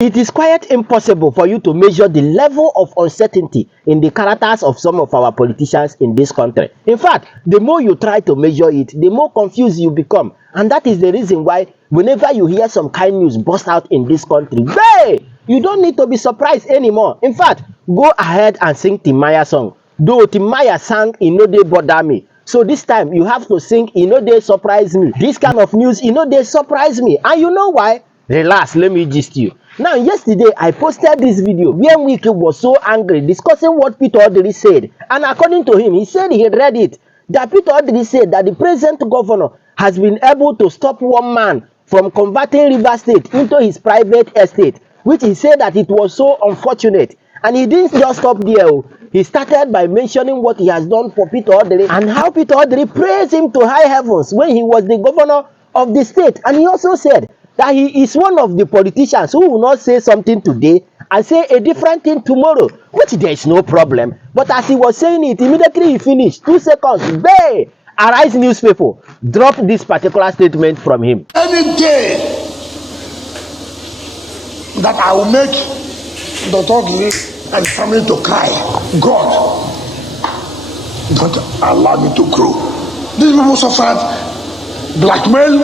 It is quite impossible for you to measure the level of uncertainty in the characters of some of our politicians in this country. In fact, the more you try to measure it, the more confused you become. And that is the reason why whenever you hear some kind news burst out in this country, hey, you don't need to be surprised anymore. In fact, go ahead and sing Timaya song. Though Timaya sang, "E no dey bother me." So this time you have to sing, "E no dey surprise me." This kind of news, "E no dey surprise me." And you know why? Relax, let me gist you. Now, yesterday I posted this video where Wike was so angry discussing what Peter Odili said. And according to him, he said he had read it, that Peter Odili said that the present governor has been able to stop one man from converting River State into his private estate, which he said that it was so unfortunate. And he didn't just stop there. He started by mentioning what he has done for Peter Odili and how Peter Odili praised him to high heavens when he was the governor of the state. And he also said that he is one of the politicians who will not say something today and say a different thing tomorrow, which there is no problem. But as he was saying it, immediately he finished, 2 seconds, bay, Arise newspaper dropped this particular statement from him. Any day that I will make Dr. Odili and family to cry, God, don't allow me to grow. These people suffered blackmail,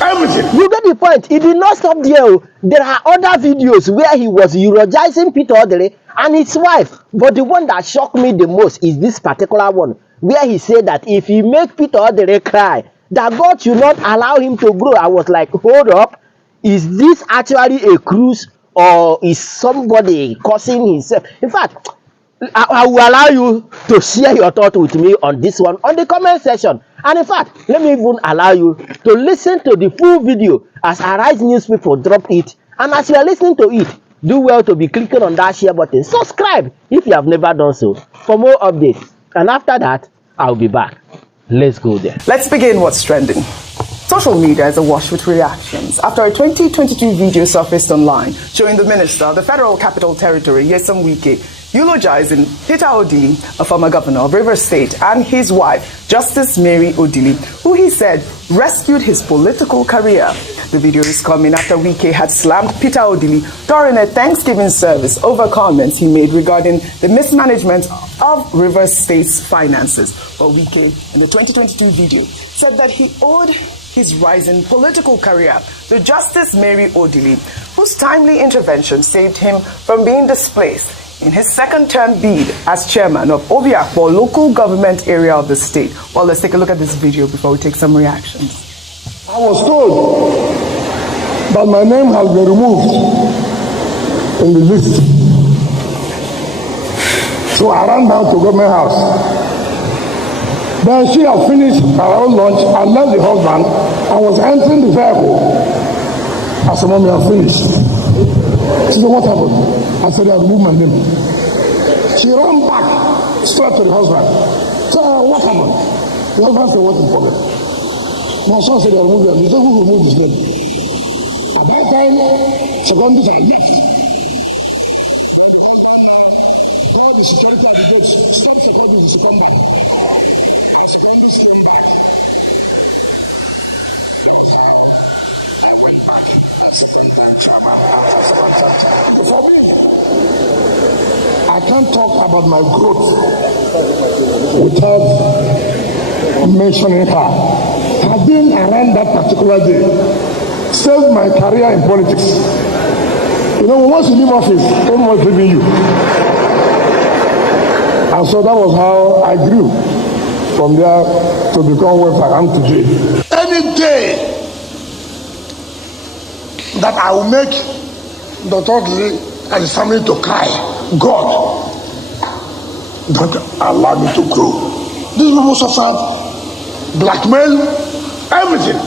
everything. You get the point. He did not stop there. There are other videos where he was eulogizing Peter Odili and his wife. But the one that shocked me the most is this particular one, where he said that if he make Peter Odili cry, that God should not allow him to grow. I was like, hold up. Is this actually a cruise, or is somebody cursing himself? In fact, I will allow you to share your thought with me on this one on the comment section. And in fact, let me even allow you to listen to the full video as Arise newspaper drop it. And as you are listening to it, do well to be clicking on that share button. Subscribe if you have never done so for more updates. And after that, I'll be back. Let's go there. Let's begin what's trending. Social media is awash with reactions after a 2022 video surfaced online showing the minister of the Federal Capital Territory, Nyesom Wike, eulogizing Peter Odili, a former governor of Rivers State, and his wife, Justice Mary Odili, who he said rescued his political career. The video is coming after Wike had slammed Peter Odili during a Thanksgiving service over comments he made regarding the mismanagement of Rivers State's finances. But Wike, in the 2022 video, said that he owed his rising political career to Justice Mary Odili, whose timely intervention saved him from being displaced in his second-term bid as chairman of Obiakpo local government area of the state. Well, let's take a look at this video before we take some reactions. I was told that my name has been removed in the list. So I ran down to government house. Then she had finished her own lunch and left the husband and was entering the vehicle. I said, "Mommy, I'm finished." She said, "What happened?" I said, "I removed my name." She ran back straight to the husband. So what happened? The husband said, "What's the problem?" My son said, "I removed him." He said, "Who removed his name?" At that time, secondaries are left. All the security at the gates, stop secondaries to come back. Secondaries came back. I went back and second trauma. For me, I can't talk about my growth without mentioning her. I've been around that particular day, saved my career in politics. You know, once you leave office, everyone's leaving you. And so that was how I grew from there to become what I am today. Any day that I will make Dr. Odili and his family to cry, God, don't allow me to grow. These people suffered blackmail, everything,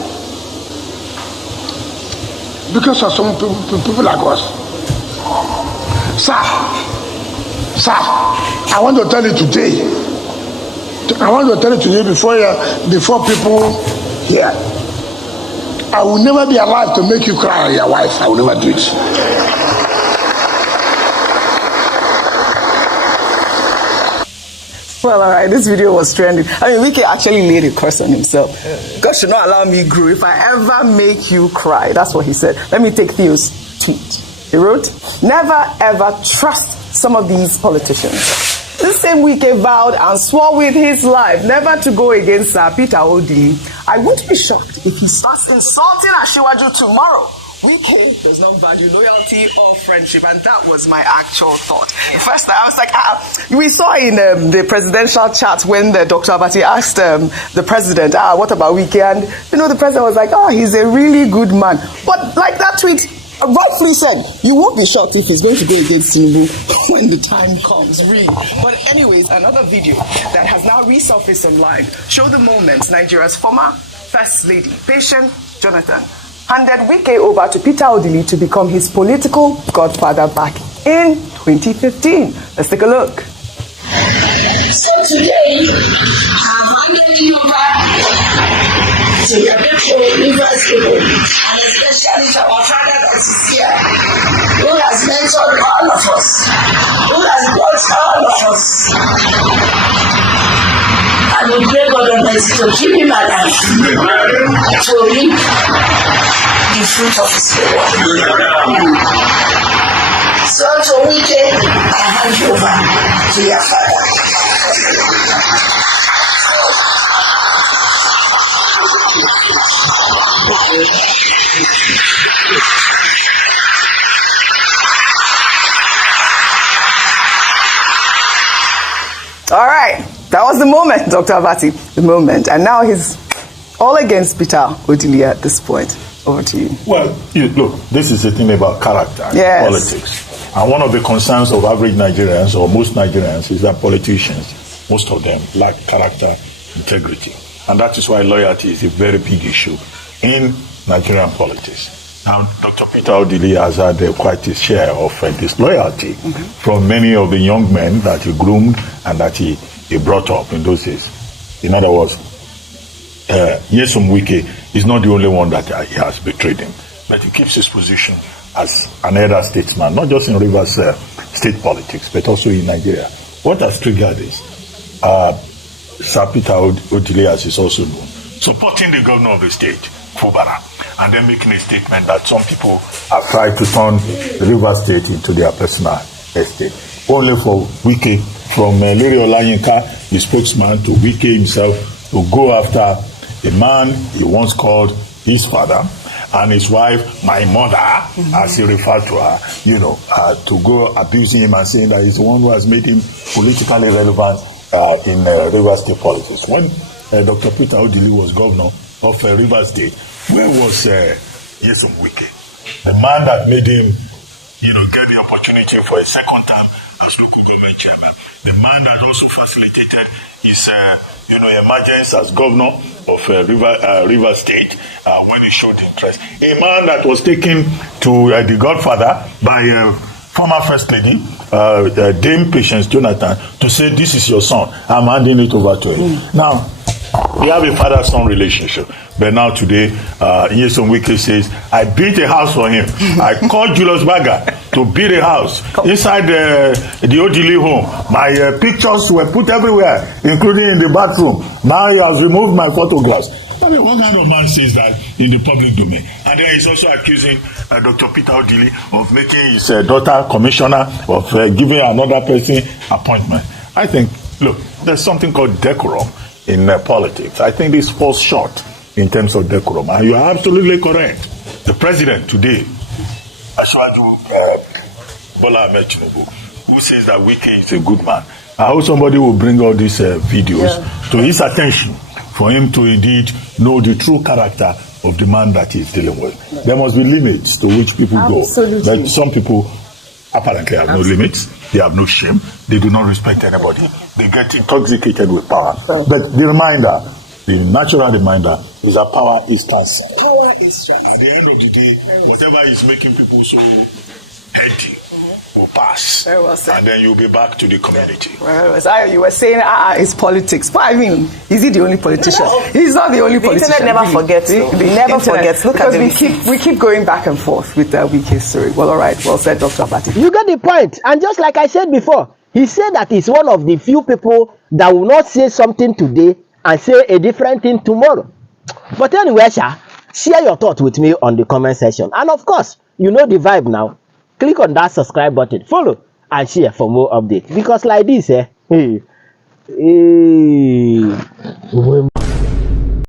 because of some people like us. Sir, I want to tell you today. I want to tell you today before people here. I will never be alive to make you cry on your wife. I will never do it. Well, all right, this video was trending. I mean, Wike actually laid a curse on himself. God should not allow me grow if I ever make you cry. That's what he said. Let me take Theo's tweet. He wrote, "Never ever trust some of these politicians." This same Wike vowed and swore with his life never to go against Peter Odili. I won't be shocked if he starts insulting Asiwaju tomorrow. Wike does not value loyalty or friendship, and that was my actual thought. The first time I was like, we saw in the presidential chat when Dr. Abati asked the president, what about Wike? And the president was like, he's a really good man. But like that tweet rightfully said, you won't be shocked if he's going to go against Tinubu when the time comes, really. But anyways, another video that has now resurfaced online show the moment Nigeria's former First Lady, Patient Jonathan, handed Wike over to Peter Odili to become his political godfather back in 2015. Let's take a look. So today, I'm handing you over to the people, Rivers people, and especially to our father that is here, who has mentored all of us, who has brought all of us. And we pray God Almighty to keep him alive, to reap the fruit of his labor. So to Wike, I hand you over to your father. All right, that was the moment, Dr. Abati, the moment. And now he's all against Peter Odili at this point. Over to you. Well, look, this is the thing about character and politics. And one of the concerns of average Nigerians, or most Nigerians, is that politicians, most of them, lack character, integrity. And that is why loyalty is a very big issue in Nigerian politics. Now, Dr. Peter Odili has had quite a share of disloyalty from many of the young men that he groomed and that he brought up in those days. In other words, Nyesom Wike is not the only one that he has betrayed him, but he keeps his position as an elder statesman, not just in Rivers state politics, but also in Nigeria. What has triggered this? Sir Peter Odili, as is also known, supporting the governor of the state, Fubara, and then making a statement that some people have tried to turn Rivers State into their personal estate. Only for Wike, from Larry Olayinka, the spokesman, to Wike himself, to go after a man he once called his father, and his wife, my mother, as he referred to her, to go abusing him and saying that he's the one who has made him politically relevant in Rivers State politics. When Dr. Peter Odili was governor of Rivers State, where was Nyesom Wike? The man that made him, get the opportunity for a second term as local government chairman. The man that also facilitated his, emergence as governor of Rivers State when he showed interest. A man that was taken to the Godfather by former First Lady, Dame Patience Jonathan, to say, "This is your son. I'm handing it over to him." Now, we have a father-son relationship. But now today, Nyesom Wike says, I built a house for him. I called Julius Berger to build a house inside the Odili home. My pictures were put everywhere, including in the bathroom. Now he has removed my photographs. I mean, what kind of man says that in the public domain? And then he's also accusing Dr. Peter Odili of making his daughter commissioner, of giving another person appointment. I think, look, there's something called decorum in politics. I think this falls short in terms of decorum. And you are absolutely correct. The president today, Asiwaju Bola Ahmed Tinubu, who says that Wike is a good man. I hope somebody will bring all these videos to his attention for him to indeed know the true character of the man that he's dealing with. There must be limits to which people go. But some people apparently have no limits. They have no shame. They do not respect anybody. They get intoxicated with power. But the natural reminder is that power is transient. Power is transient. At the end of the day, whatever is making people so empty will pass. Very well said. And then you'll be back to the community. Well, you were saying, it's politics. But I mean, is he the only politician? No. He's not the only politician. The internet never forgets. Never forgets. Look at we keep going back and forth with the Wike story. Well, all right. Well said, Dr. Abati. You get the point. And just like I said before, he said that he's one of the few people that will not say something today and say a different thing tomorrow. But anyway, share your thought with me on the comment section. And of course, you know the vibe now. click on that subscribe button, follow and share for more updates, because like this, hey.